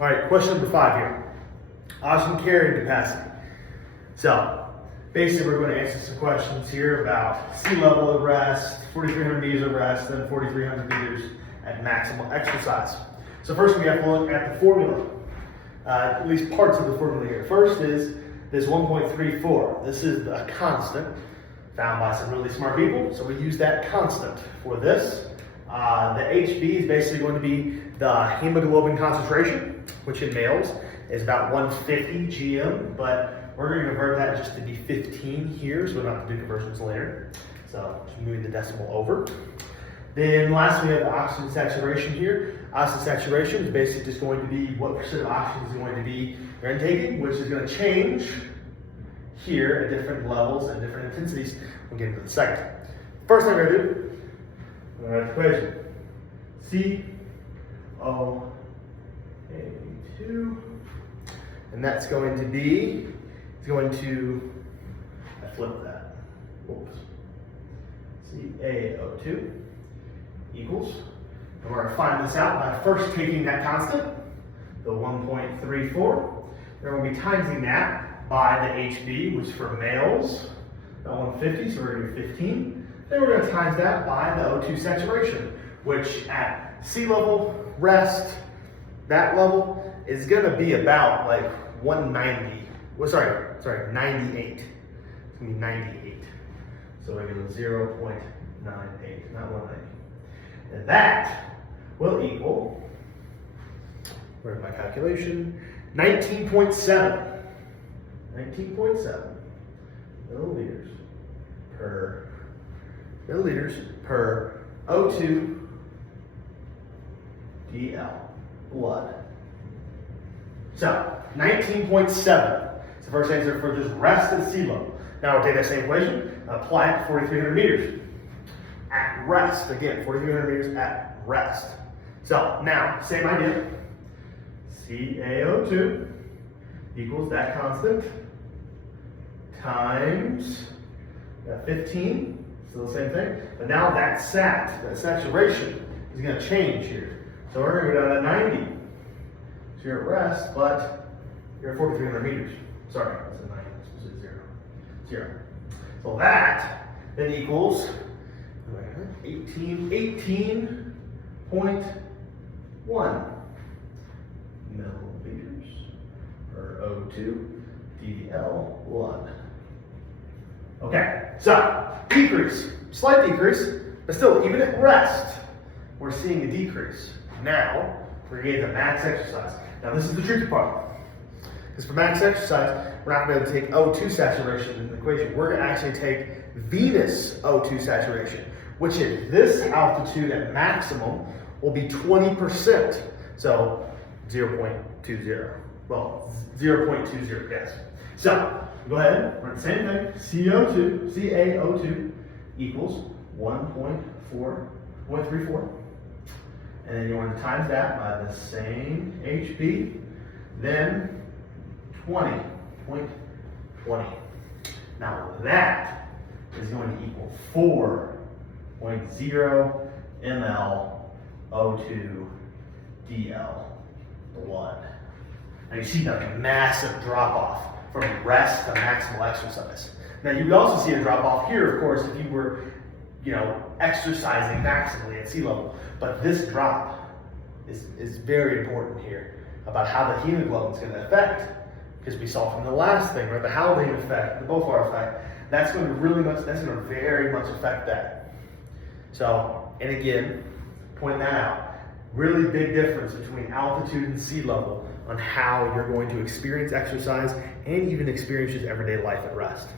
All right, question number 5 here. Oxygen carrying capacity. So, basically we're going to answer some questions here about sea level at rest, 4,300 meters at rest, then 4,300 meters at maximal exercise. So first we have to look at the formula, at least parts of the formula here. First is this 1.34. This is a constant found by some really smart people, so we use that constant for this. The HB is basically going to be the hemoglobin concentration, which in males is about 150 GM, but we're going to convert that just to be 15 here, so we're not going to do conversions later. So just moving the decimal over. Then last we have the oxygen saturation here. Oxygen saturation is basically just going to be what percent of oxygen is going to be you're intaking, which is going to change here at different levels and different intensities. We'll get into the second. First thing we're going to do, we're going to write the equation. COA2, and that's going to be, it's going to, I flipped that, whoops. CaO2 equals, and we're going to find this out by first taking that constant, the 1.34, then we'll be timesing that by the HB, which for males, about 150, so we're going to do 15. Then we're going to times that by the O2 saturation, which at sea level, rest, that level is going to be about like 190. Well, sorry, 98. It's going to be 98. So we're going to do 0.98, not 190. And that will equal, where's my calculation? 19.7 milliliters per O2 dl blood. So 19.7 is the first answer for just rest at sea level. Now we'll take that same equation and apply it to 4,300 meters at rest. Again, 4,300 meters at rest. So now, same idea. CaO2 equals that constant times that 15. Still the same thing. But now that saturation is going to change here. So we're going to go down to 90. So you're at rest, but you're at 4,300 meters. Sorry, that's a 90. This is 0. So that then equals 18.1 milliliters per O2 dl1. Okay, so decrease, slight decrease, but still, even at rest, we're seeing a decrease. Now, we're getting the max exercise. Now, this is the tricky part. Because for max exercise, we're not going to be able to take O2 saturation in the equation. We're going to actually take venous O2 saturation, which at this altitude at maximum will be 20%. So 0.20. Well, 0.20, yes. So go ahead, we're the same thing. CaO2 equals 1.34. And then you want to times that by the same HB, then 20.20. Now that is going to equal 4.0 ml O2 dl blood. Now you see the massive drop off from rest to maximal exercise. Now you would also see a drop off here, of course, if you were, exercising maximally at sea level. But this drop is very important here about how the hemoglobin is going to affect, because we saw from the last thing, right, the Haldane effect, the Beaufort effect, that's going to very much affect that. So, and again, point that out, really big difference between altitude and sea level on how you're going to experience exercise and even experience just everyday life at rest.